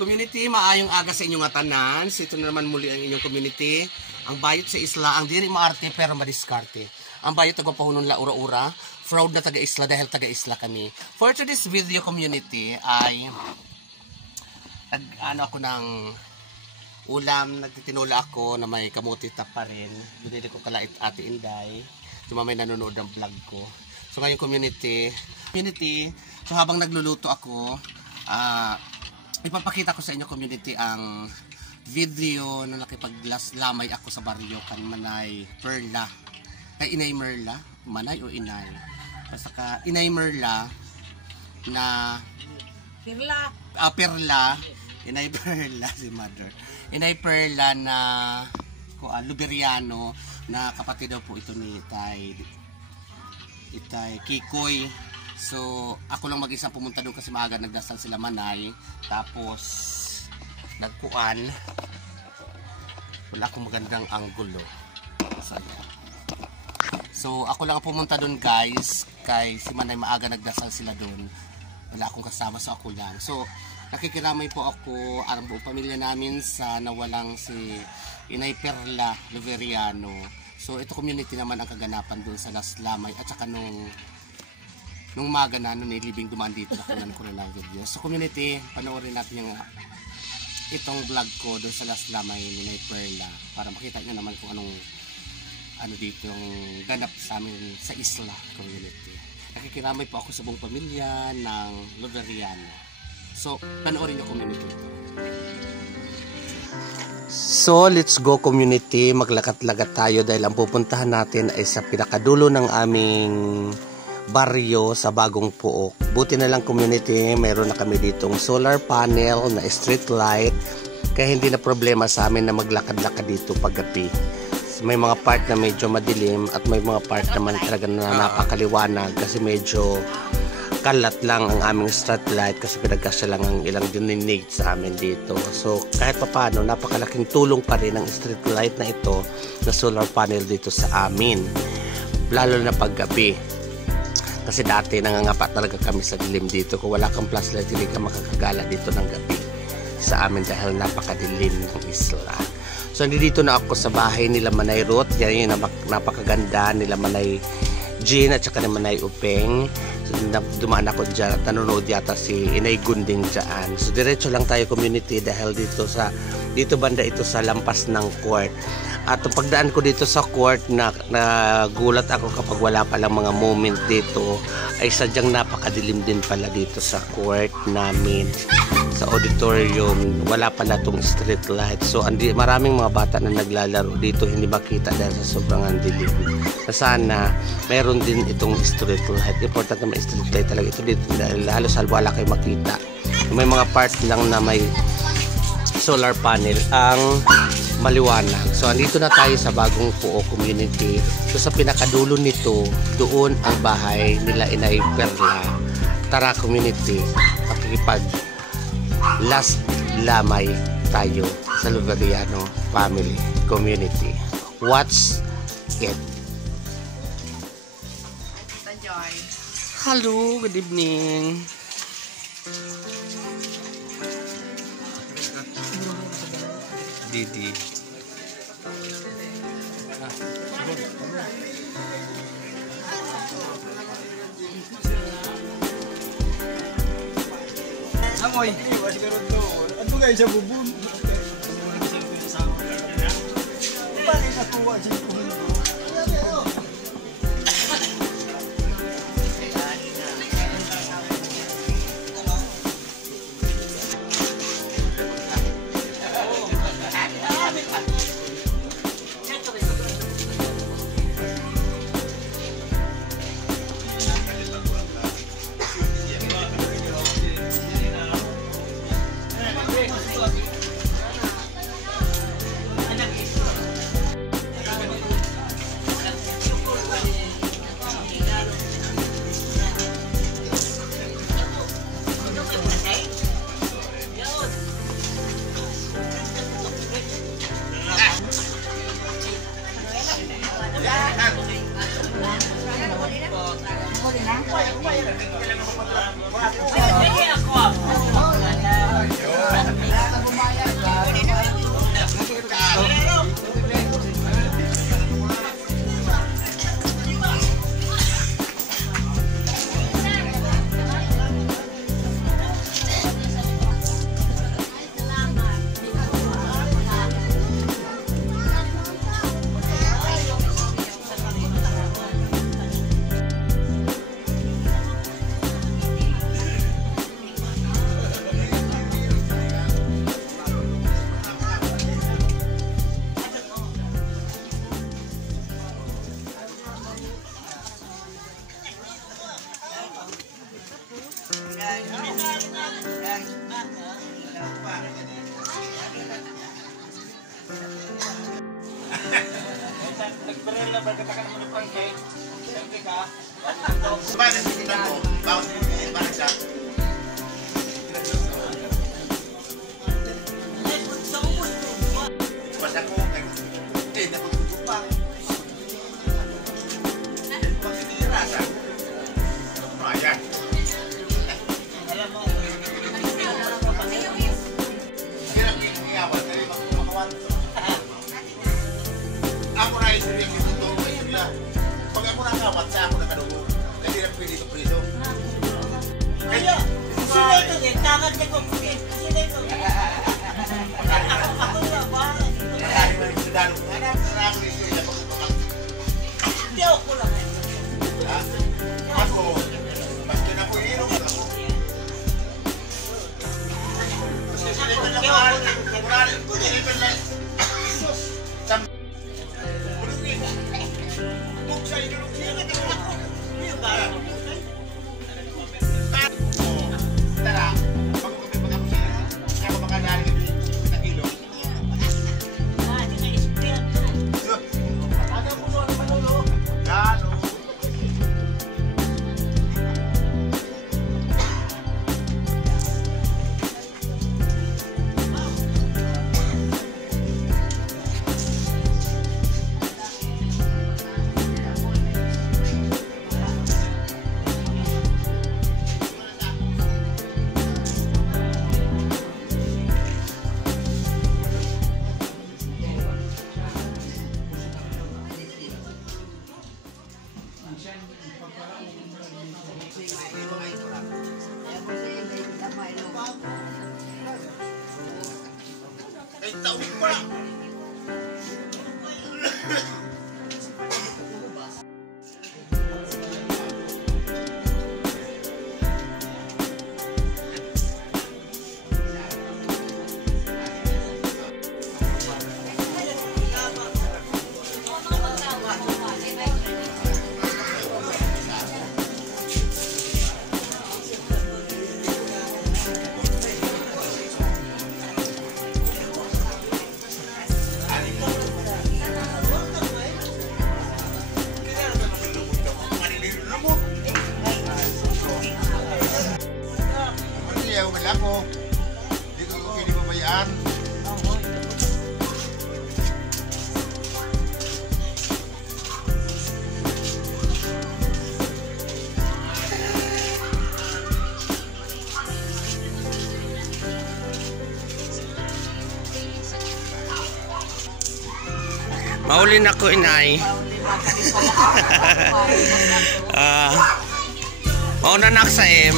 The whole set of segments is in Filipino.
Community, maayong aga sa inyong atanan. So ito na naman muli ang inyong community. Ang bayot sa isla, ang diri maarte pero madiskarte. Ang bayot tagapahunon la ura-ura. Proud na taga-isla dahil taga-isla kami. For today's video community ay ako ng ulam, nagtitinula ako na may kamuti tap pa rin. Binili ko kalait Ate Inday. Tuma may nanonood ng vlog ko. So ngayon community, so habang nagluluto ako, ipapakita ko sa inyo community ang video na nakipaglaslamay ako sa baryo kan Manay Perla. Kay Inay Merla, Manay o Inay. Basta ka Inay Merla na Perla, Inay Perla si Mother. Inay Perla na Luberiano na kapatid daw po ito ni Itay Kikoy. So, ako lang mag-isang pumunta doon kasi maaga nagdasal sila Manay. Tapos, nagkuan. Wala akong magandang anggulo. So, ako lang pumunta doon guys. Kay si Manay maaga nagdasal sila doon. Wala akong kasama so ako lang. So, nakikiramay po ako, ang buong pamilya namin sa nawalang si Inay Perla Luveriano. So, ito community naman ang kaganapan doon sa Laslamay at saka nung umaga na nilibing dumaan dito nakunan ko na ng video. So community, panoorin natin yung itong vlog ko doon sa Laslamay ni Inay Perla para makita nyo naman kung ano dito yung ganap sa amin sa isla community. Nakikiramay po ako sa buong pamilya ng Luveriano. So panoorin nyo community ito. So let's go community, maglakat-lagat tayo dahil ang pupuntahan natin ay sa pinakadulo ng aming baryo sa Bagong Puok. Buti na lang community, meron na kami ditong solar panel na street light kaya hindi na problema sa amin na maglakad-lakad dito paggabi. May mga part na medyo madilim at may mga part naman talaga na napakaliwanag kasi medyo kalat lang ang aming street light kasi pinagkasya lang ang ilang dininig sa amin dito. So kahit papano napakalaking tulong pa rin ang street light na ito na solar panel dito sa amin, lalo na paggabi. Kasi dati nangangapa talaga kami sa dilim dito. Kung wala kang flashlight, hindi ka makakagala dito ng gabi sa amin dahil napakadilim ng isla. So nandito na ako sa bahay nila Manay Ruth. Yan yung napakaganda nila Manay Jean at saka ni Manay Upeng. So, dumaan ako dyan at nanonood yata si Inay Gunding dyan. So diretso lang tayo community dahil dito banda ito sa lampas ng court. At pagdaan ko dito sa court, nagulat ako kapag wala palang mga moment dito, ay sadyang napakadilim din pala dito sa court namin. Sa auditorium, wala pala itong street light. So, maraming mga bata na naglalaro dito, hindi makita dahil sa sobrang dilim. Sana, meron din itong street light. Important na may street light talaga ito dito dahil halos wala kayo makita. May mga part lang na may solar panel ang maliwanag. So andito na tayo sa Bagong Puok community. So sa pinakadulo nito, doon ang bahay nila Inay Perla. Tara community, pakikipag lamay tayo sa Luveriano family community. Watch it. Hello, good evening. Didi. Amoy. Ano guys sa bubun? Paano nakuha siya? Nagbaril na ba katakan mo ni Frankie? Siyempre ka. Bakit kita mo? Bakit siya? Basta ko napagtutup pa. Bakit hindi rasa? Ayan. Hirap yung iyawan. Dali makawan. Ako na isuri yung ito. Pag ako nakawat sa ako nakadugo, hindi na pwede ito priso. Ayo, sila ito din. Takot ka kong sila ito. Ako nga ba? Marami man yung sudalo ko. Marami yung isuri na pagkukumak. Hindi ako lang. Ako, maski na po hirong ako. Maski sinipan lang mahal. Sinipan lang. Buksa, inulong siya na ito. Tara, bago kami pag-apusin, kaya ko makadali kami sa kilo. Ano po doon, Manolo? Gano? Ay, taon pa! Maulin ako, inay. Mauna na sa M.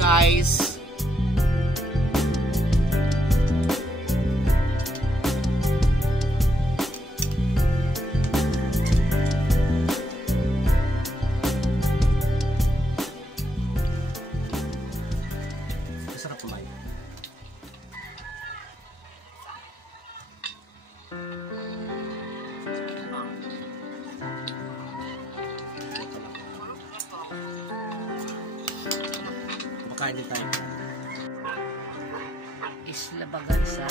Guys, masarap kumain. Kain din tayo. Isla Bagansa.